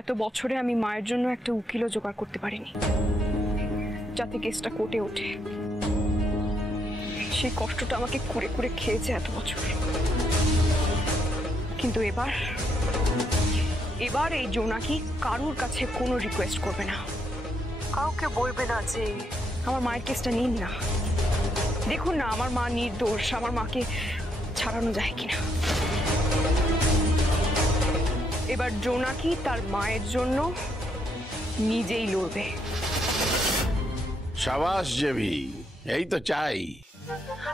এত বছরে আমি মায়ের জন্য একটা উকিলও জোগাড় করতে পারিনি যাতে কেসটা কোর্টে ওঠে। সেই কষ্টটা আমাকে কুড়ে কুড়ে খেয়েছে এত বছর। কিন্তু এবার এই জোনাকি কারুর কাছে কোনো রিকোয়েস্ট করবে না, কাউকে বলবে না যে আমার মায়ের কেসটা নিন না। দেখুন না আমার মা নির্দোষ, আমার মাকে ছাড়ানো যায় কিনা। এবার জোনাকি তার মায়ের জন্য নিজেই লড়বে। শাবাশ জেবি, এই তো চাই।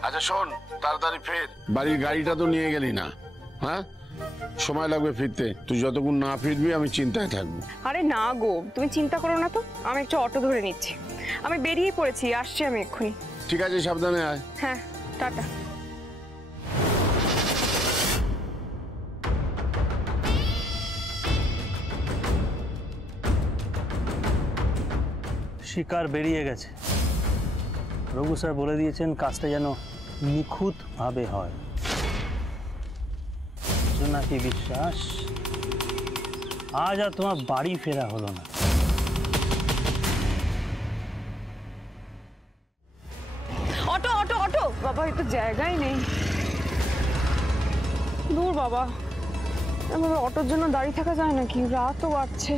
আচ্ছা শোন, তাড়াতাড়ি ফের, বাড়ির গাড়িটা তো নিয়ে গেলি না? হ্যাঁ, সময় লাগবে ফিরতে। তুই যতক্ষণ না ফিরবি আমি চিন্তায় থাকবো। আরে না গো, তুমি চিন্তা করো না তো, আমি একটা অটো ধরে নিচ্ছি। আমি বেরিয়ে পড়েছি, আসছি আমি এক্ষুনি। ঠিক আছে, সাবধানে আয়। হ্যাঁ, টাটা। শিকার বেরিয়ে গেছে। রঘু স্যার বলে দিয়েছেন কাজটা যেন নিখুঁতভাবে হয়। জোনাকি বিশ্বাস, আজ আর তোমার বাড়ি ফেরা হলো না। অটো অটো অটো, বাবা এই তো জায়গাই নেই। দূর বাবা, এভাবে অটোর জন্য দাঁড়িয়ে থাকা যায় নাকি? রাতও বাড়ছে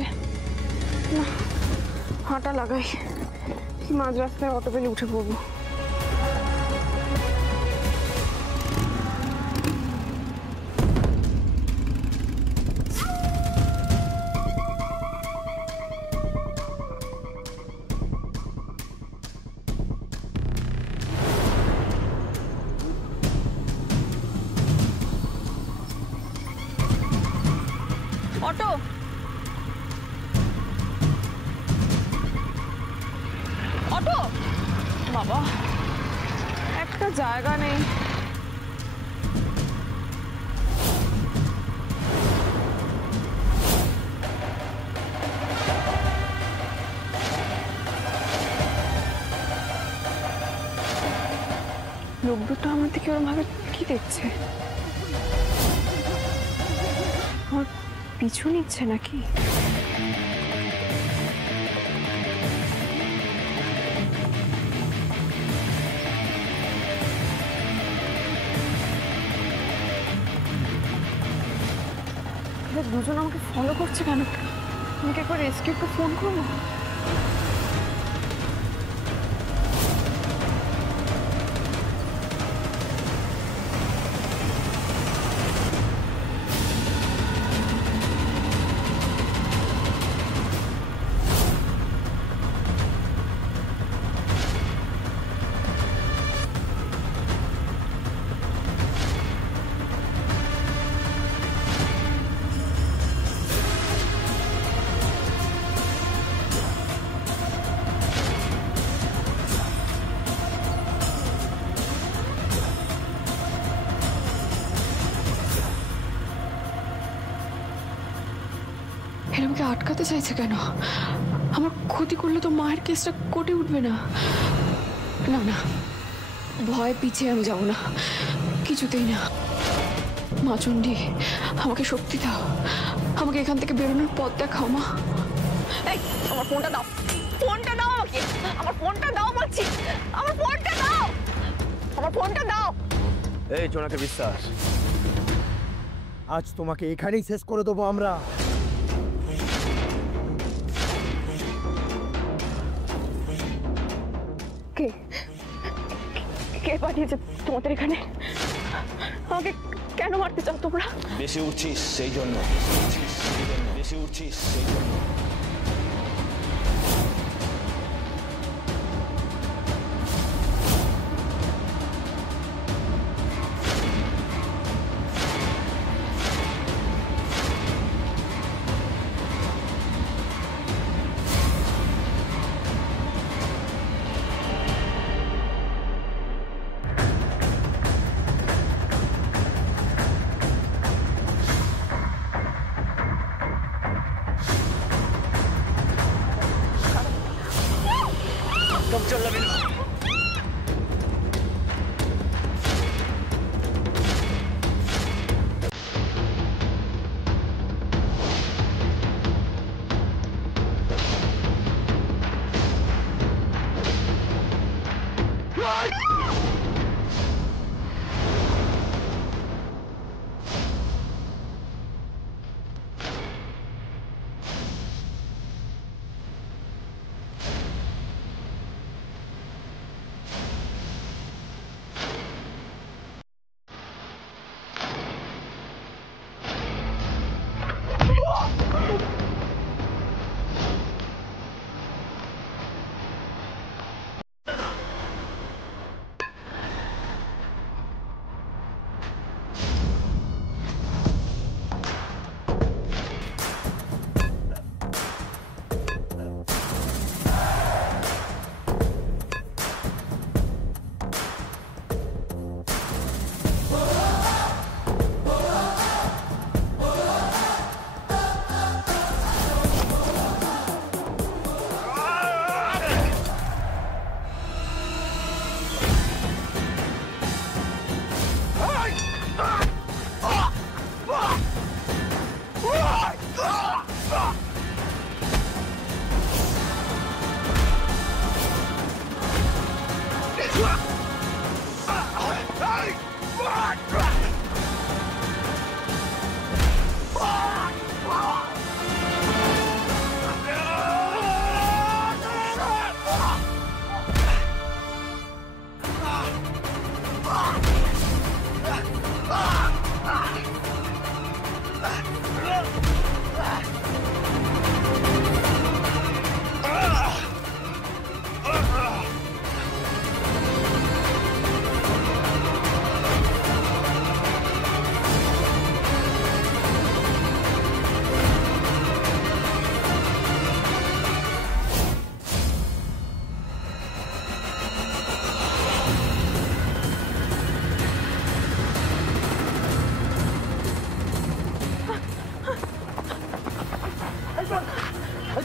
না, হাঁটা লাগাই। মাঝ রাস্তায় অটো পেলে উঠে পড়বো। অটো, অটো, বাবা একটা জায়গা নেই। লোক দুটো আমার দিকে ওরম ভাবে কি দেখছে? আমার পিছু নিচ্ছে নাকি? দুজন আমাকে ফলো করছে কেন? আমাকে একবার রেস্কিউকে ফোন করবো। আমাকে আটকাতে চাইছে কেন? আমার ক্ষতি করলে তো মায়ের কেসটা কোর্টে উঠবে না। না না, ভয় পিছিয়ে আমি যাব না, কিছুতেই না। মা চণ্ডী, আমাকে শক্তি দাও, আমাকে এখান থেকে বেরোনোর পথ দেখাও মা। এই আমার ফোনটা দাও, ফোনটা দাও আমাকে, আমার ফোনটা দাও বলছি, আমার ফোনটা দাও, আমার ফোনটা দাও। এই জোনাকি বিশ্বাস, আজ তোমাকে এখানেই শেষ করে দেবো আমরা। কে কে পাঠিয়েছে তোমাদের এখানে? আমাকে কেন মারতে চাও তোমরা? বেশি উঠছিস সেই জন্য, বেশি উঠছিস সেই জন্য।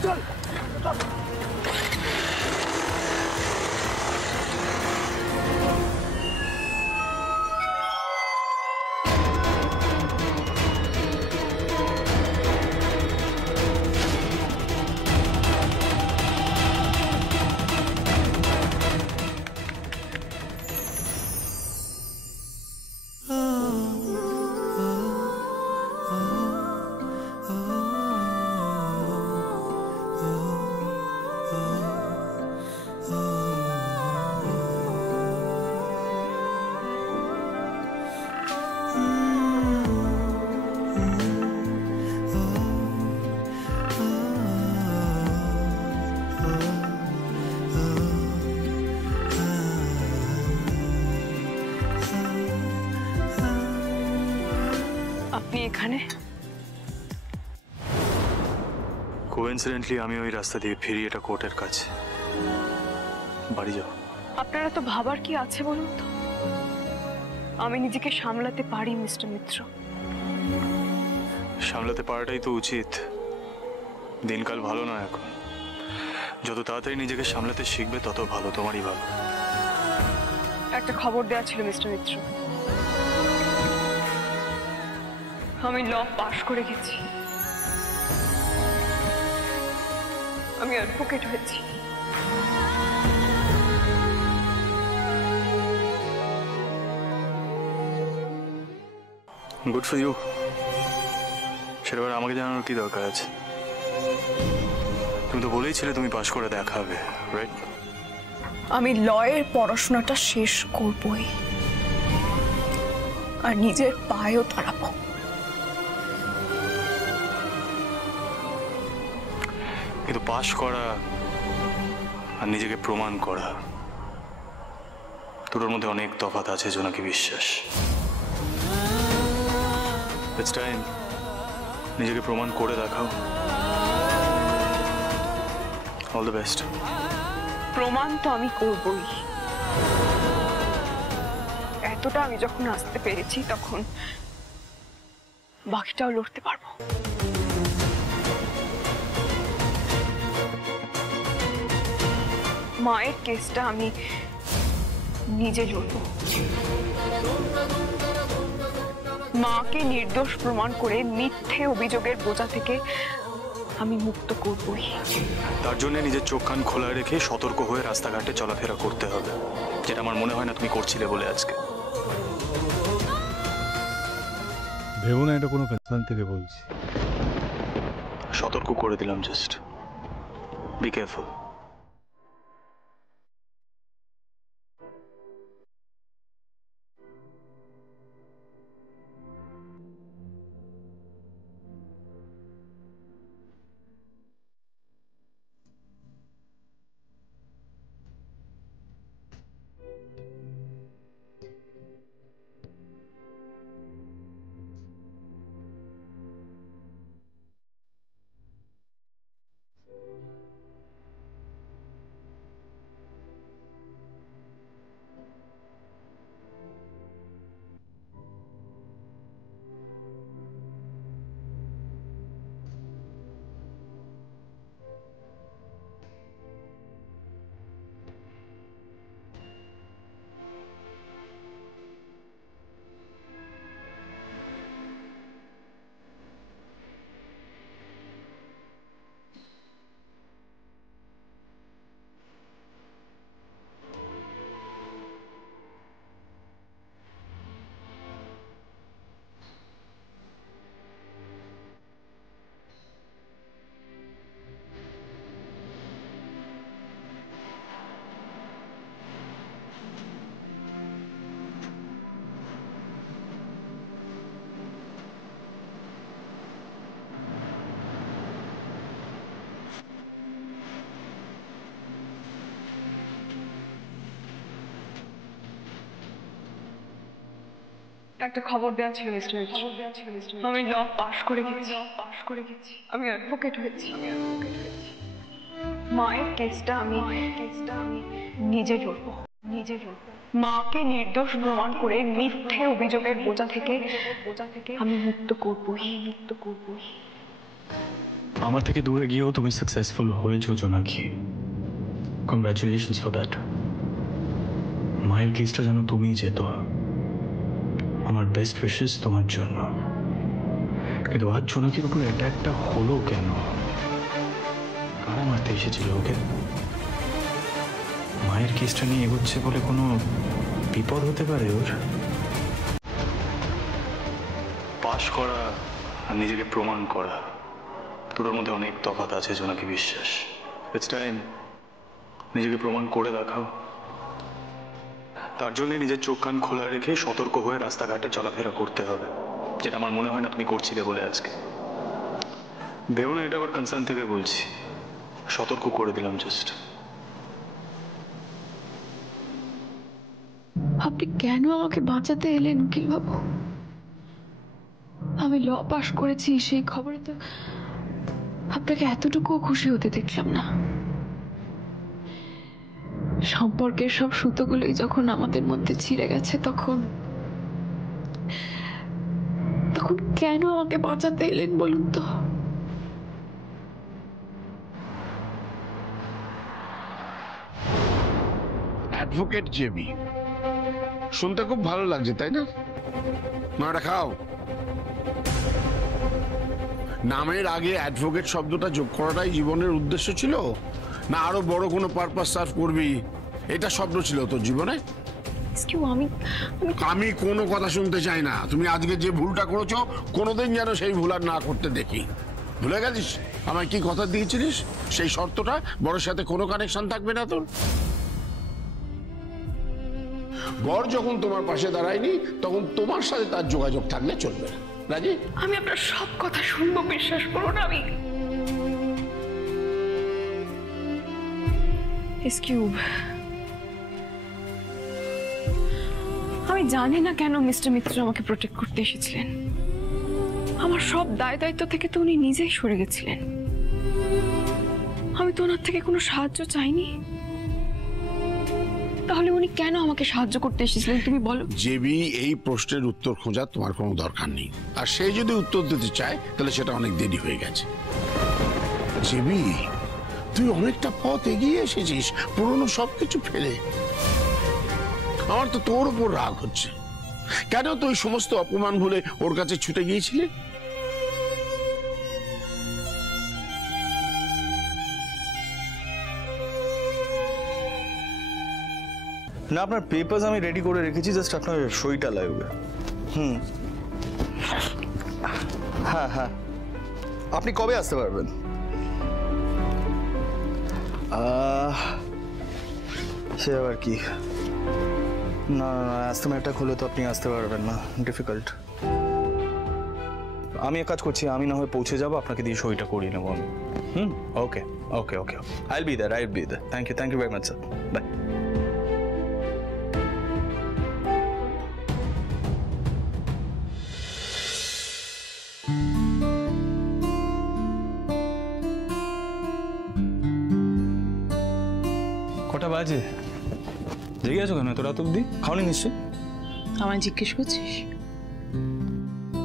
চল। আপনি এখানে? কোইন্সিডেন্টলি আমি ওই রাস্তা দিয়ে ফিরি এটা কোর্টের কাছে। বাড়ি যাও। আপনারা তো ভাবার কি আছে বলুন তো? আমি নিজেকে সামলাতে পারি মিস্টার মিত্র। সামলাতে পারাটাই তো উচিত। দিনকাল ভালো না এখন। যত তাড়াতাড়ি নিজেকে সামলাতে শিখবে তত ভালো, তোমারই ভালো। একটা খবর দেওয়া ছিল মিস্টার মিত্র। আমি ল পাশ করে গেছি। আমি অ্যাডভোকেট হয়েছি। Good for you. সেটা আমাকে জানানোর কি দরকার আছে? তুমি তো বলেইছিলে তুমি পাশ করে দেখাবে, রাইট? আমি লয়ের পড়াশোনাটা শেষ করবই, আর নিজের পায়েও দাঁড়াবো। কিন্তু পাশ করা আর নিজেকে প্রমাণ করা দুটোর মধ্যে অনেক তফাৎ আছে, জোনাকি বিশ্বাস। ইটস টাইম নিজেকে প্রমাণ করে দেখাও। All the best. প্রমাণ তো আমি করবই। এতটা আমি যখন আসতে পেরেছি তখন বাকিটাও লড়তে পারবো। মায়ের কেসটা আমি নিজে লড়বো। মাকে নির্দোষ প্রমাণ করে মিথ্যে অভিযোগের বোঝা থেকে আমি মুক্ত করবই। তার জন্য নিজের চোখ কান খোলা রেখে সতর্ক হয়ে রাস্তাঘাটে চলাফেরা করতে হবে, যেটা আমার মনে হয় না তুমি করছিলে বলে আজকে। ভেবো না এটা কোনো কনসার্ন থেকে বলছি। সতর্ক করে দিলাম, জাস্ট বি কেয়ারফুল। একটা খবর দেওয়া ছিল মিস্টার মিত্র। আমি ল পাশ করে গেছি। আমি অ্যাডভোকেট হয়েছি। মায়ের কেসটা আমি নিজে লড়বো। মাকে নির্দোষ প্রমাণ করে মিথ্যে অভিযোগের বোঝা থেকে আমি মুক্ত করবই। আমার থেকে দূরে গিয়েও তুমি সাকসেসফুল হয়েছো জোনাকি, কংগ্রাচুলেশনস ফর দ্যাট। মায়ের কেসটা যেন তুমিই যেত, আমার বেস্ট উইশেস তোমার জন্য। কিন্তু আজ জোনাকির উপর অ্যাটাকটা হলো কেন? কারা মারতে এসেছিল ওকে? মায়ের কেসটা নিয়ে এগোচ্ছে বলে কোনো বিপদ হতে পারে ওর? পাশ করা আর নিজেকে প্রমাণ করা, দুটোর মধ্যে অনেক তফাৎ আছে জোনাকি বিশ্বাস। ইটস টাইম নিজেকে প্রমাণ করে দেখাও। তার জন্য নিজের চোখ কান খোলা রেখে সতর্ক হয়ে রাস্তাঘাটে চলাফেরা করতে হবে, যেটা আমার মনে হয় না তুমি করছিলে বলে আজকে। ভেবো না এটা আবার কনসার্ন থেকে বলছি, সতর্ক করে দিলাম জাস্ট। আপনি কেন আমাকে বাঁচাতে এলেন উকিল বাবু? আমি ল পাশ করেছি সেই খবরে তো আপনাকে এতটুকুও খুশি হতে দেখলাম না। সম্পর্কের সব সুতোগুলোই যখন আমাদের মধ্যে ছিঁড়ে গেছে, তখন কেন আমাকে বাঁচাতে এলেন বলুন তো? অ্যাডভোকেট জেবি, শুনতে খুব ভালো লাগছে তাই না? মাটা খাও। নামের আগে অ্যাডভোকেট শব্দটা যোগ করাটাই জীবনের উদ্দেশ্য ছিল, না আরো বড় কোনো পারপাস সার্ভ করবি এটা স্বপ্ন ছিল তোর জীবনে? আমি কোনো কথা শুনতে চাই না। তুমি আজকে যে ভুলটা করেছো কোনোদিন যেন সেই ভুল আর না করতে দেখি। ভুলে গেছিস আমায় কি কথা দিয়েছিলিস? সেই শর্তটা, বড়র সাথে কোনো কানেকশন থাকবে না তোর। বর যখন তোমার পাশে দাঁড়ায়নি তখন তোমার সাথে তার যোগাযোগ থাকলে চলবে না। রাজি? আমি আপনার সব কথা শুনবো, বিশ্বাস করুন। আমি আমি জানি না কেন মিস্টার মিত্র আমাকে প্রোটেক্ট করতে এসেছিলেন। আমার সব দায় দায়িত্ব থেকে তো উনি নিজেই সরে গেছিলেন। আমি তো ওনার থেকে কোনো সাহায্য চাইনি, তাহলে উনি কেন আমাকে সাহায্য করতে এসেছিলেন তুমি বলো? জেবি, এই প্রশ্নের উত্তর খোঁজার তোমার কোনো দরকার নেই। আর সে যদি উত্তর দিতে চায় তাহলে সেটা অনেক দেরি হয়ে গেছে। জেবি, তুই অনেকটা পথ এগিয়ে এসেছিস পুরনো সবকিছু ফেলে। আমার তো তোর উপর রাগ হচ্ছে। কেন তুই সমস্ত অপমান ভুলে ওর কাছে ছুটে গিয়েছিলি? না, আপনার পেপারস আমি রেডি করে রেখেছি, জাস্ট আপনার সইটা লাগবে। হ্যাঁ হ্যাঁ, আপনি কবে আসতে পারবেন? সে আবার কি? না না, অ্যাস্থমাটা খুলে তো আপনি আসতে পারবেন না, ডিফিকাল্ট। আমি এক কাজ করছি, আমি না হয় পৌঁছে যাবো, আপনাকে দিয়ে সইটা করিয়ে নেবো আমি। Okay okay okay, I will be there. Thank you very much sir, bye. কটা বাজে? জেগে আছো কেন এত রাত অব্দি? খাওনি নিশ্চয়? আমায় জিজ্ঞেস করছিস?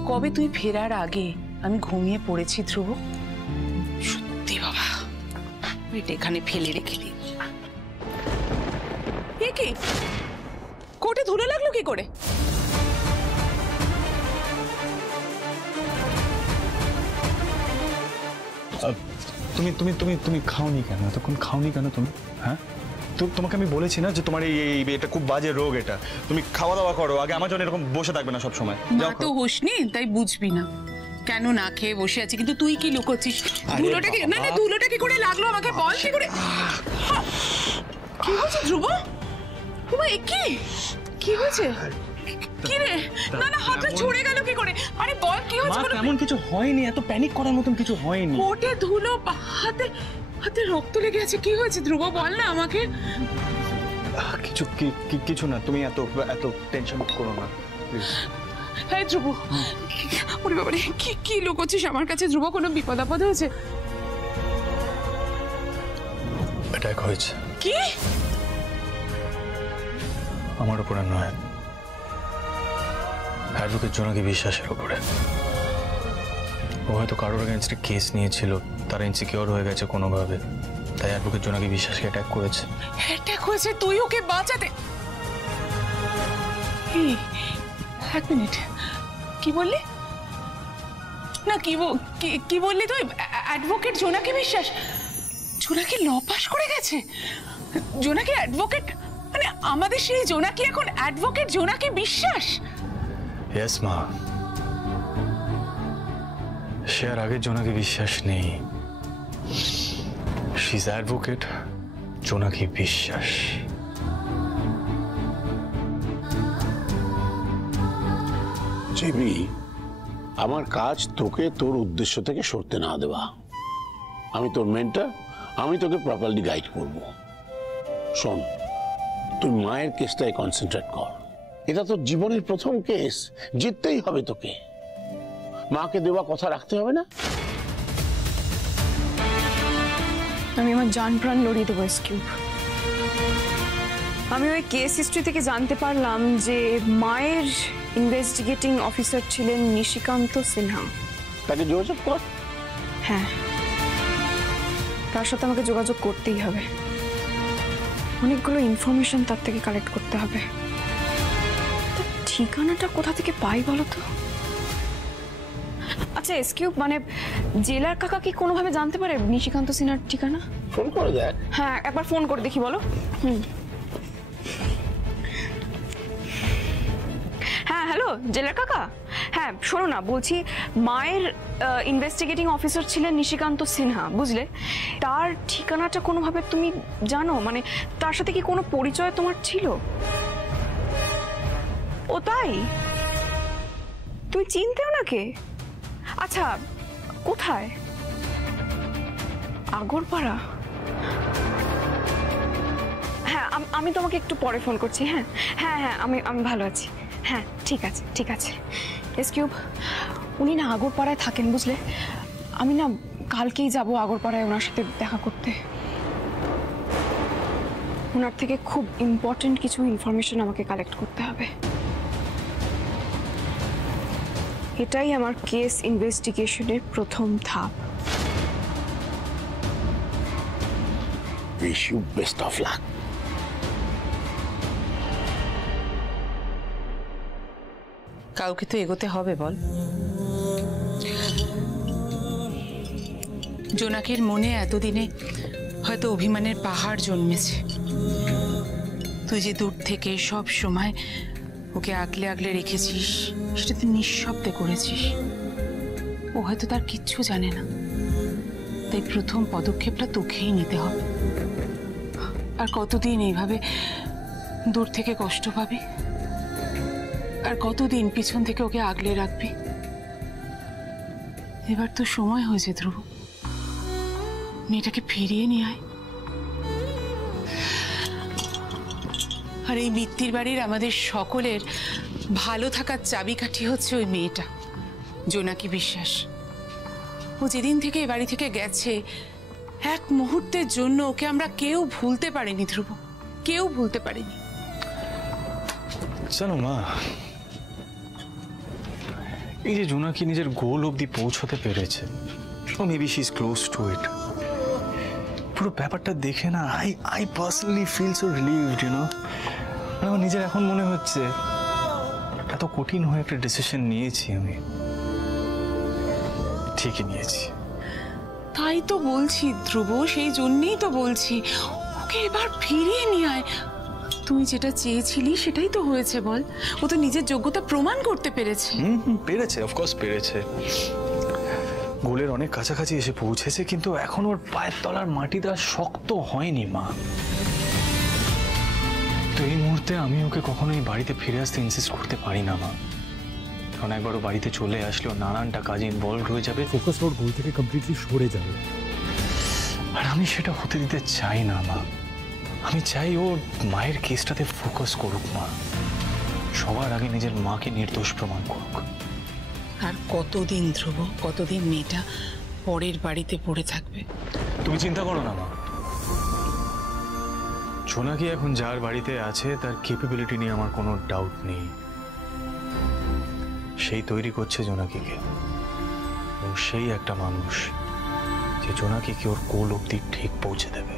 কবে তুই ফেরার আগে আমি ঘুমিয়ে পড়েছি ধ্রুব। সত্যি বাবা, এটা এখানে ফেলে রেখে দিই। এ কি কোটে ধুলো লাগলো কি করে? তুমি তুমি তুমি তুমি খাওনি কেন? এতক্ষণ খাওনি কেন তুমি? হ্যাঁ, তোমাকে আমি বলেছি না যে তোমার এই এটা খুব বাজে রোগ, এটা তুমি খাওয়া দাওয়া করো আগে, আমার জন্য এরকম বসে থাকবে না সবসময়। মা তো হোসনি, তাই বুঝবি না কেন না খেয়ে বসে আছি। কিন্তু তুই কি লুকোচ্ছিস? ধুলোটা কি? না না, ধুলোটা কি করে লাগলো আমাকে বল, কি করে? কি হয়েছে ধ্রুব? বাবা কি কি হয়েছে? কি রে? না না, হাতটা ছড়ে গেল কি করে? আরে বল কি হয়েছে? এমন কিছু হয়নি, এত প্যানিক করার মতন কিছু হয়নি। কোটে ধুলো, হাতে হাতে রক্ত লেগে আছে, কি হয়েছে ধ্রুব বল না আমাকে। কিছু না, তুমি এত এত টেনশন করো না প্লিজ। হ্যাঁ ধ্রুব, ওরে বাবা রে, কি কি লুকোচ্ছিস আমার কাছে ধ্রুব? কোনো বিপদ আপদ হয়েছে? অ্যাটাক হয়েছে। কি? আমার উপরে নয়, অ্যাডভোকেট জোনাকি বিশ্বাসের উপরে। ও হয়তো কারোর এগেনস্টে কেস নিয়েছিল, তারা ইনসিকিউর হয়ে গেছে কোনোভাবে, তাই অ্যাডভোকেট জোনাকি বিশ্বাসকে অ্যাটাক করেছে। অ্যাটাক হয়েছে? তুই ওকে বাঁচাতে? এই, এক মিনিট, কি বললি? না কি বললি তুই? অ্যাডভোকেট জোনাকি বিশ্বাস? জোনাকি ল পাস করে গেছে? জোনাকি অ্যাডভোকেট? মানে আমাদের সেই জোনাকি এখন অ্যাডভোকেট জোনাকি বিশ্বাস? ইয়েস মা, সে আর আগের জোনাকি বিশ্বাস নেই। শি ইজ অ্যাডভোকেট জোনাকি বিশ্বাস। জেবি, আমার কাজ তোকে তোর উদ্দেশ্য থেকে সরতে না দেওয়া। আমি তোর মেন্টর, আমি তোকে প্রপারলি গাইড করব। শোন, তুই মায়ের কেসটায় কনসেন্ট্রেট কর। এটা তোর জীবনের প্রথম কেস, জিততেই হবে তোকে। মাকে দেওয়া কথা রাখতে হবে না? আমি আমার জান প্রাণ লড়িয়ে দেবো এসকিউব। আমি ওই কেস হিস্ট্রি থেকে জানতে পারলাম যে মায়ের ইনভেস্টিগেটিং অফিসার ছিলেন নিশিকান্ত সিনহা। তাকে যোগাযোগ কর। হ্যাঁ, তার সাথে আমাকে যোগাযোগ করতেই হবে। অনেকগুলো ইনফরমেশন তার থেকে কালেক্ট করতে হবে। তার ঠিকানাটা কোথা থেকে পাই বলো তো? আচ্ছা এসকিউব, মানে জেলার কাকা কি কোনোভাবে জানতে পারে নিশিকান্ত সিনহার ঠিকানা? ফোন করে দেখ। হ্যাঁ, একবার ফোন করে দেখি, বলো। হ্যাঁ হ্যালো জেলার কাকা, হ্যাঁ শোনো না, বলছি মায়ের ইনভেস্টিগেটিং অফিসার ছিলেন নিশিকান্ত সিনহা, বুঝলে? তার ঠিকানাটা কোনোভাবে তুমি জানো? মানে তার সাথে কি কোনো পরিচয় তোমার ছিল? ও তাই? তুই চিনতে ওনাকে? আচ্ছা, কোথায়? আগরপাড়া? হ্যাঁ, আমি তোমাকে একটু পরে ফোন করছি। হ্যাঁ হ্যাঁ হ্যাঁ, আমি ভালো আছি। হ্যাঁ ঠিক আছে ঠিক আছে। এসকিউব, উনি না আগরপাড়ায় থাকেন, বুঝলে? আমি না কালকেই যাব আগরপাড়ায় ওনার সাথে দেখা করতে। ওনার থেকে খুব ইম্পর্টেন্ট কিছু ইনফরমেশন আমাকে কালেক্ট করতে হবে। এটাই আমার কেস ইনভেস্টিগেশনের প্রথম ধাপ। Wish you best of luck. কাউকে তো এগোতে হবে, বল। জোনাকির মনে এতদিনে হয়তো অভিমানের পাহাড় জন্মেছে। তুই যে দূর থেকে সব সময় ওকে আগলে আগলে রেখেছিস, সেটা তুই নিঃশব্দে করেছিস। ও হয়তো তার কিচ্ছু জানে না, তাই প্রথম পদক্ষেপটা তোকেই নিতে হবে। আর কতদিন এইভাবে দূর থেকে কষ্ট পাবি? আর কতদিন পিছন থেকে ওকে আগলে রাখবি? এবার তো সময় হয়েছে ধ্রুব, মেয়েটাকে ফিরিয়ে নিয়ে আয়। আর এই মিত্তির বাড়ির আমাদের সকলের ভালো থাকার চাবিকাঠি হচ্ছে ওই মেয়েটা, জোনাকি বিশ্বাস। ও যেদিন থেকে এই বাড়ি থেকে গেছে, এক মুহূর্তের জন্য ওকে আমরা কেউ ভুলতে পারিনি ধ্রুব, কেউ ভুলতে পারিনি। জানো মা, এই যে জোনাকি নিজের গোল অবধি পৌঁছতে পেরেছে, maybe she is close to it, পুরো ব্যাপারটা দেখে না I personally feel so relieved, you know. আমার নিজের এখন মনে হচ্ছে এত কঠিন হয়ে একটা ডিসিশন নিয়েছি, আমি ঠিকই নিয়েছি। তাই তো বলছি ধ্রুব, সেই জন্যই তো বলছি ওকে এবার ফিরিয়ে নিয়ে আয়। তুই যেটা চেয়েছিলি সেটাই তো হয়েছে, বল। ও তো নিজের যোগ্যতা প্রমাণ করতে পেরেছে। পেরেছে, অফকোর্স পেরেছে। গোলের অনেক কাছাকাছি এসে পৌঁছেছে, কিন্তু এখন ওর পায়ের তলার মাটিটা শক্ত হয়নি মা। তো এই মুহূর্তে আমি ওকে কখনোই বাড়িতে ফিরে আসতে ইনসিস্ট করতে পারি না মা, কারণ একবার ও বাড়িতে চলে আসলে ও নানানটা কাজে ইনভলভ হয়ে যাবে, ফোকাস ওর গোল থেকে কমপ্লিটলি সরে যাবে। আর আমি সেটা হতে দিতে চাই না মা। আমি চাই ও মায়ের কেসটাতে ফোকাস করুক মা, সবার আগে নিজের মাকে নির্দোষ প্রমাণ করুক। আর কতদিন ধ্রুব, কতদিন মেয়েটা পরের বাড়িতে পড়ে থাকবে? তুমি চিন্তা করো না মা, জোনাকি এখন যার বাড়িতে আছে তার ক্যাপাবিলিটি নিয়ে আমার কোনো ডাউট নেই। সেই তৈরি করছে জোনাকিকে, এবং সেই একটা মানুষ যে জোনাকে কি ওর কোল অব্দি ঠিক পৌঁছে দেবে।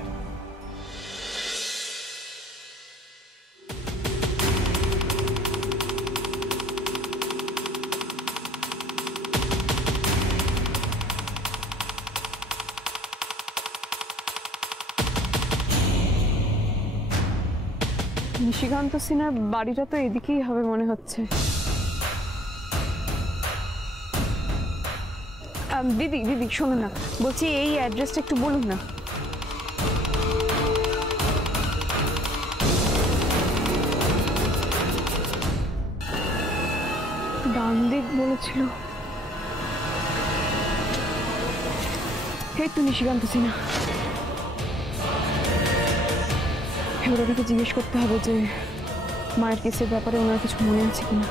নিশিকান্ত সিনহার বাড়িটা তো এদিকেই হবে মনে হচ্ছে। দিদি দিদি শোনো না, বলছি এই অ্যাড্রেসটা একটু বলুন না। ডান দিক বলেছিল। এই তো নিশিকান্ত সিনহা। এবার ওদেরকে জিজ্ঞেস করতে হবে যে মায়ের কেসের ব্যাপারে ওনার কিছু মনে আছে কিনা।